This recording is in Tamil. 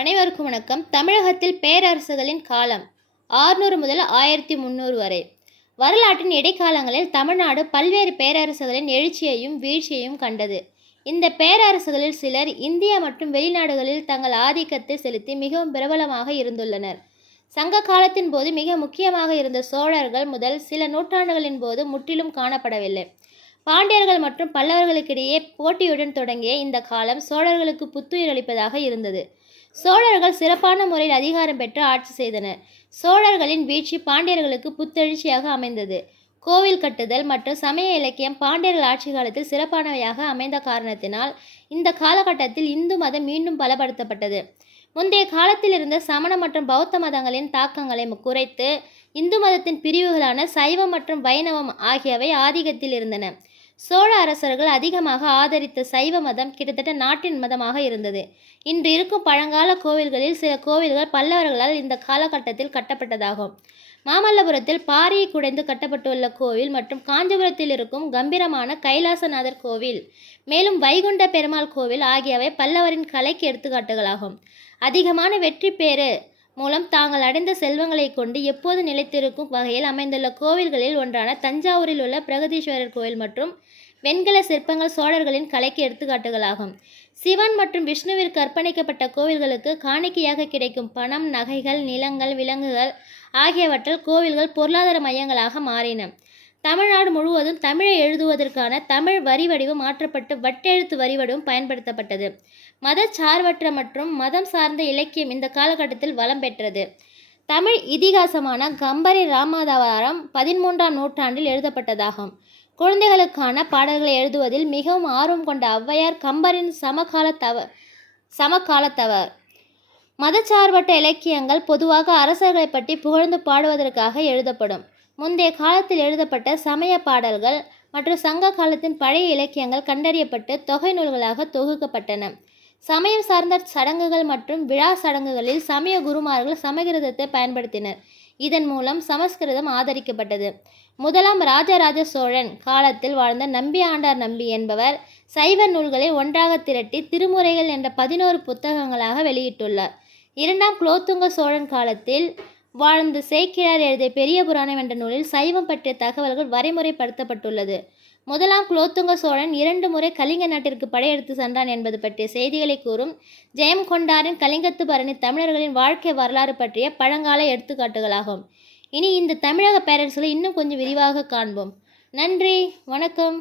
அனைவருக்கும் வணக்கம். தமிழகத்தில் பேரரசுகளின் காலம் ஆறுநூறு முதல் ஆயிரத்தி முந்நூறு வரை. வரலாற்றின் இடைக்காலங்களில் தமிழ்நாடு பல்வேறு பேரரசுகளின் எழுச்சியையும் வீழ்ச்சியையும் கண்டது. இந்த பேரரசுகளில் சிலர் இந்தியா மற்றும் வெளிநாடுகளில் தங்கள் ஆதிக்கத்தை செலுத்தி மிகவும் பிரபலமாக இருந்துள்ளனர். சங்க காலத்தின் போது மிக முக்கியமாக இருந்த சோழர்கள் முதல் சில நூற்றாண்டுகளின் போது முற்றிலும் காணப்படவில்லை. பாண்டியர்கள் மற்றும் பல்லவர்களுக்கிடையே போட்டியுடன் தொடங்கிய இந்த காலம் சோழர்களுக்கு புத்துயிர் அளிப்பதாக இருந்தது. சோழர்கள் சிறப்பான முறையில் அதிகாரம் பெற்று ஆட்சி செய்தனர். சோழர்களின் வீழ்ச்சி பாண்டியர்களுக்கு புத்தெழுச்சியாக அமைந்தது. கோவில் கட்டுதல் மற்றும் சமய இலக்கியம் பாண்டியர்கள் ஆட்சி காலத்தில் சிறப்பானவையாக அமைந்த காரணத்தினால் இந்த காலகட்டத்தில் இந்து மதம் மீண்டும் பலப்படுத்தப்பட்டது. முந்தைய காலத்தில் இருந்த சமண மற்றும் பௌத்த மதங்களின் தாக்கங்களை குறைத்து இந்து மதத்தின் பிரிவுகளான சைவம் மற்றும் வைணவம் ஆகியவை ஆதிக்கத்தில் இருந்தன. சோழ அரசர்கள் அதிகமாக ஆதரித்த சைவ மதம் கிட்டத்தட்ட நாட்டின் மதமாக இருந்தது. இன்று இருக்கும் பழங்கால கோவில்களில் சில கோவில்கள் பல்லவர்களால் இந்த காலகட்டத்தில் கட்டப்பட்டதாகும். மாமல்லபுரத்தில் பாறையை குடைந்து கட்டப்பட்டுள்ள கோவில் மற்றும் காஞ்சிபுரத்தில் இருக்கும் கம்பீரமான கைலாசநாதர் கோவில் மேலும் வைகுண்ட பெருமாள் கோவில் ஆகியவை பல்லவரின் கலைக்கு எடுத்துக்காட்டுகளாகும். அதிகமான வெற்றி பேறு மூலம் தாங்கள் அடைந்த செல்வங்களை கொண்டு எப்போது நிலைத்திருக்கும் வகையில் அமைந்துள்ள கோவில்களில் ஒன்றான தஞ்சாவூரில் உள்ள பிரகதீஸ்வரர் கோவில் மற்றும் வெண்கல சிற்பங்கள் சோழர்களின் கலைக்கு எடுத்துக்காட்டுகளாகும். சிவன் மற்றும் விஷ்ணுவிற்கு அர்ப்பணிக்கப்பட்ட கோவில்களுக்கு காணிக்கையாக கிடைக்கும் பணம் நகைகள் நிலங்கள் விலங்குகள் ஆகியவற்றால் கோவில்கள் பொருளாதார மையங்களாக மாறின. தமிழ்நாடு முழுவதும் தமிழை எழுதுவதற்கான தமிழ் வரி வடிவம் மாற்றப்பட்டு வட்டெழுத்து வரி வடிவம் பயன்படுத்தப்பட்டது. மதச்சார்பற்ற மற்றும் மதம் சார்ந்த இலக்கியம் இந்த காலகட்டத்தில் வளம் பெற்றது. தமிழ் இதிகாசமான கம்பரி ராமாவதாரம் பதிமூன்றாம் நூற்றாண்டில் எழுதப்பட்டதாகும். குழந்தைகளுக்கான பாடல்களை எழுதுவதில் மிகவும் ஆர்வம் கொண்ட ஔவையார் கம்பரின் சமகாலத்தவ சமகாலத்தவர். மதச்சார்பற்ற இலக்கியங்கள் பொதுவாக அரசர்களை பற்றி புகழ்ந்து பாடுவதற்காக எழுதப்படும். முந்தைய காலத்தில் எழுதப்பட்ட சமய பாடல்கள் மற்றும் சங்க காலத்தின் பழைய இலக்கியங்கள் கண்டறியப்பட்டு தொகை நூல்களாக தொகுக்கப்பட்டன. சமயம் சார்ந்த சடங்குகள் மற்றும் விழா சடங்குகளில் சமய குருமார்கள் சமகிருதத்தை பயன்படுத்தினர். இதன் மூலம் சமஸ்கிருதம் ஆதரிக்கப்பட்டது. முதலாம் ராஜராஜ சோழன் காலத்தில் வாழ்ந்த நம்பி ஆண்டார் நம்பி என்பவர் சைவ நூல்களை ஒன்றாக திரட்டி திருமுறைகள் என்ற பதினோரு புத்தகங்களாக வெளியிட்டுள்ளார். இரண்டாம் குலோத்துங்க சோழன் காலத்தில் வாழ்ந்து சேக்கிரார் எழுதிய பெரிய புராணம் என்ற நூலில் சைவம் பற்றிய தகவல்கள் வரைமுறைப்படுத்தப்பட்டுள்ளது. முதலாம் குலோத்துங்க சோழன் இரண்டு முறை கலிங்க நாட்டிற்கு படையெடுத்து சென்றான் என்பது பற்றிய செய்திகளை கூறும் ஜெயம் கொண்டாரின் கலிங்கத்து பரணி தமிழர்களின் வாழ்க்கை வரலாறு பற்றிய பழங்கால எடுத்துக்காட்டுகளாகும். இனி இந்த தமிழக பேரரசுகளை இன்னும் கொஞ்சம் விரிவாக காண்போம். நன்றி வணக்கம்.